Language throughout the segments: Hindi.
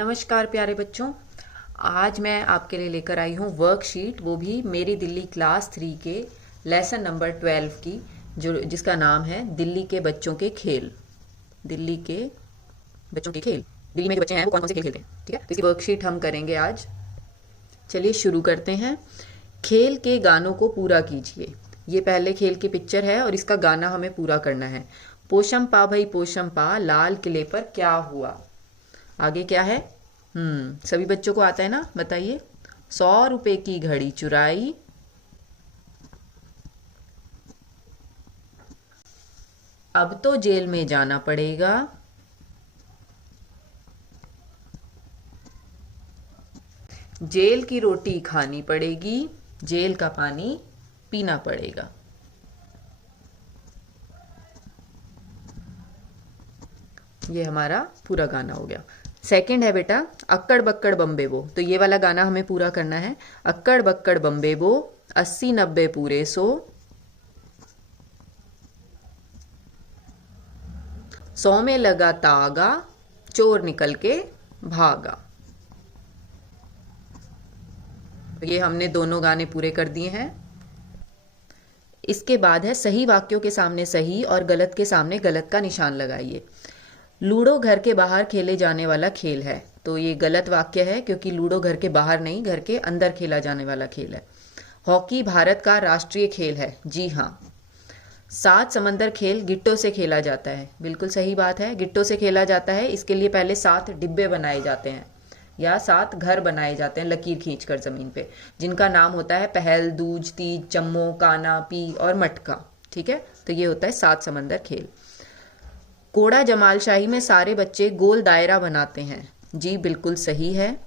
नमस्कार प्यारे बच्चों। आज मैं आपके लिए लेकर आई हूँ वर्कशीट, वो भी मेरी दिल्ली क्लास 3 के लेसन नंबर 12 की, जिसका नाम है दिल्ली के बच्चों के खेल। दिल्ली के बच्चों के खेल, दिल्ली में जो बच्चे हैं वो कौन कौन से खेल खेलते हैं, ठीक है। तो इसकी वर्कशीट हम करेंगे आज। चलिए शुरू करते हैं। खेल के गानों को पूरा कीजिए। ये पहले खेल की पिक्चर है और इसका गाना हमें पूरा करना है। पोशम पा भाई पोशम पा, लाल किले पर क्या हुआ। आगे क्या है? सभी बच्चों को आता है ना, बताइए। 100 रुपए की घड़ी चुराई, अब तो जेल में जाना पड़ेगा, जेल की रोटी खानी पड़ेगी, जेल का पानी पीना पड़ेगा। ये हमारा पूरा गाना हो गया। सेकंड है बेटा, अक्कड़ बक्कड़ बम्बे बो। तो ये वाला गाना हमें पूरा करना है। अक्कड़ बक्कड़ बम्बे बो, 80 90 पूरे 100 में लगा तागा, चोर निकल के भागा। ये हमने दोनों गाने पूरे कर दिए हैं। इसके बाद है सही वाक्यों के सामने सही और गलत के सामने गलत का निशान लगाइए। लूडो घर के बाहर खेले जाने वाला खेल है, तो ये गलत वाक्य है क्योंकि लूडो घर के बाहर नहीं, घर के अंदर खेला जाने वाला खेल है। हॉकी भारत का राष्ट्रीय खेल है, जी हाँ। 7 समंदर खेल गिट्टों से खेला जाता है, बिल्कुल सही बात है। गिट्टों से खेला जाता है, इसके लिए पहले 7 डिब्बे बनाए जाते हैं या 7 घर बनाए जाते हैं लकीर खींचकर जमीन पे, जिनका नाम होता है पहल, दूज, तीज, चम्मो, काना, पी और मटका, ठीक है। तो ये होता है 7 समंदर खेल। कोड़ा जमालशाही में सारे बच्चे गोल दायरा बनाते हैं, जी बिल्कुल सही है।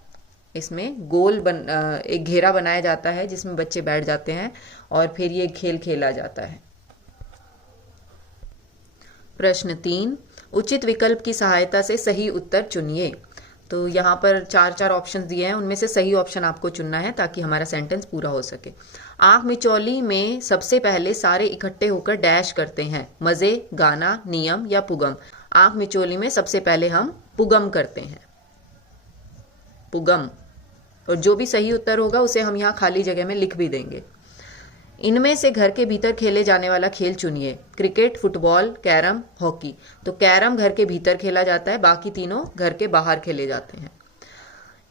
इसमें एक घेरा बनाया जाता है जिसमें बच्चे बैठ जाते हैं और फिर ये खेल खेला जाता है। प्रश्न 3, उचित विकल्प की सहायता से सही उत्तर चुनिए। तो यहाँ पर 4 ऑप्शंस दिए हैं, उनमें से सही ऑप्शन आपको चुनना है ताकि हमारा सेंटेंस पूरा हो सके। आंख मिचौली में सबसे पहले सारे इकट्ठे होकर डैश करते हैं, मजे, गाना, नियम या पुगम। आंख मिचौली में सबसे पहले हम पुगम करते हैं, पुगम। और जो भी सही उत्तर होगा उसे हम यहाँ खाली जगह में लिख भी देंगे। इनमें से घर के भीतर खेले जाने वाला खेल चुनिए। Cricket, football, carrom, hockey. तो कैरम घर के भीतर खेला जाता है, बाकी तीनों घर के बाहर खेले जाते हैं।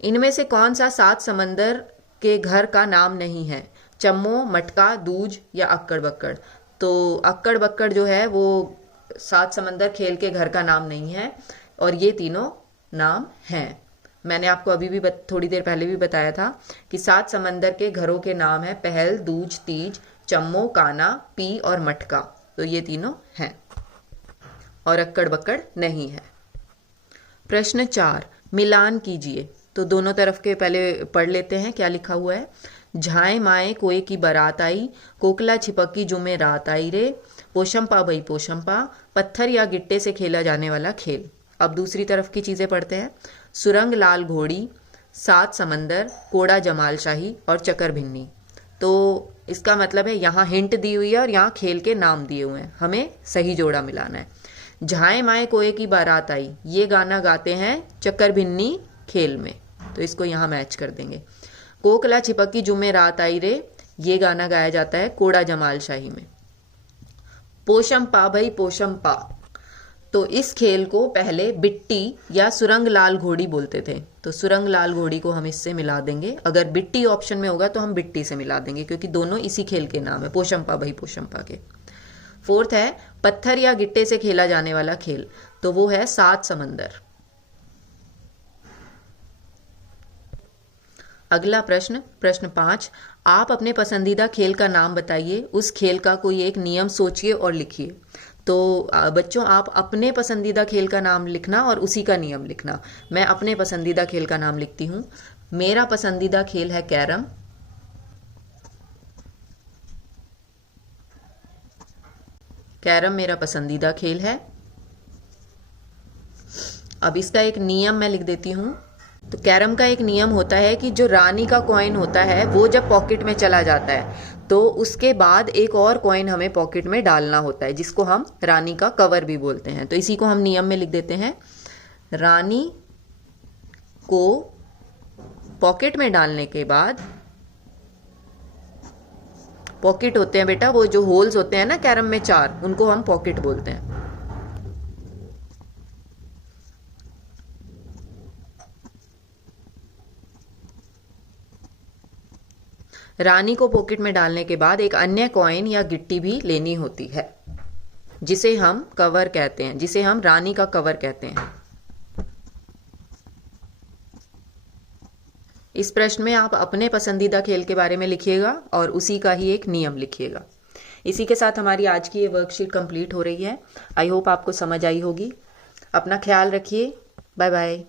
इनमें से कौन सा 7 समंदर के घर का नाम नहीं है? चम्मो, मटका, दूज या अक्कड़ बक्कड़। तो अक्कड़ बक्कड़ जो है वो 7 समंदर खेल के घर का नाम नहीं है और ये तीनों नाम हैं। मैंने आपको अभी भी थोड़ी देर पहले भी बताया था कि 7 समंदर के घरों के नाम है पहल, दूज, तीज, चम्मो, काना, पी और मटका। तो ये तीनों हैं और अक्कड़ बक्कड़ नहीं है। प्रश्न 4, मिलान कीजिए। तो दोनों तरफ के पहले पढ़ लेते हैं क्या लिखा हुआ है। झाए माए कोए की बारात आई, कोकला छिपकी जुमे रात आई रे, पोशंपा भाई पोशंपा, पत्थर या गिट्टे से खेला जाने वाला खेल। अब दूसरी तरफ की चीजें पढ़ते हैं। सुरंग लाल घोड़ी, 7 समंदर, कोड़ा जमालशाही और चकर भिन्नी। तो इसका मतलब है यहाँ हिंट दी हुई है और यहाँ खेल के नाम दिए हुए हैं, हमें सही जोड़ा मिलाना है। झाए माए कोए की बारात आई, ये गाना गाते हैं चक्कर भिन्नी खेल में, तो इसको यहाँ मैच कर देंगे। कोकला छिपकी जुमे रात आई रे, ये गाना गाया जाता है कोड़ा जमालशाही में। पोशम पा भाई पोशम पा, तो इस खेल को पहले बिट्टी या सुरंग लाल घोड़ी बोलते थे, तो सुरंग लाल घोड़ी को हम इससे मिला देंगे। अगर बिट्टी ऑप्शन में होगा तो हम बिट्टी से मिला देंगे क्योंकि दोनों इसी खेल के नाम है, पोशंपा भाई पोशंपा के। 4th है पत्थर या गिट्टे से खेला जाने वाला खेल, तो वो है 7 समंदर। अगला प्रश्न, प्रश्न 5, आप अपने पसंदीदा खेल का नाम बताइए। उस खेल का कोई एक नियम सोचिए और लिखिए। तो बच्चों आप अपने पसंदीदा खेल का नाम लिखना और उसी का नियम लिखना। मैं अपने पसंदीदा खेल का नाम लिखती हूँ। मेरा पसंदीदा खेल है कैरम। कैरम मेरा पसंदीदा खेल है। अब इसका एक नियम मैं लिख देती हूँ। तो कैरम का एक नियम होता है कि जो रानी का कॉइन होता है वो जब पॉकेट में चला जाता है तो उसके बाद एक और कॉइन हमें पॉकेट में डालना होता है, जिसको हम रानी का कवर भी बोलते हैं। तो इसी को हम नियम में लिख देते हैं। रानी को पॉकेट में डालने के बाद, पॉकेट होते हैं बेटा वो जो होल्स होते हैं ना कैरम में 4, उनको हम पॉकेट बोलते हैं। रानी को पॉकेट में डालने के बाद एक अन्य कॉइन या गिट्टी भी लेनी होती है, जिसे हम कवर कहते हैं, जिसे हम रानी का कवर कहते हैं। इस प्रश्न में आप अपने पसंदीदा खेल के बारे में लिखिएगा और उसी का ही एक नियम लिखिएगा। इसी के साथ हमारी आज की ये वर्कशीट कंप्लीट हो रही है। आई होप आपको समझ आई होगी। अपना ख्याल रखिए। Bye bye.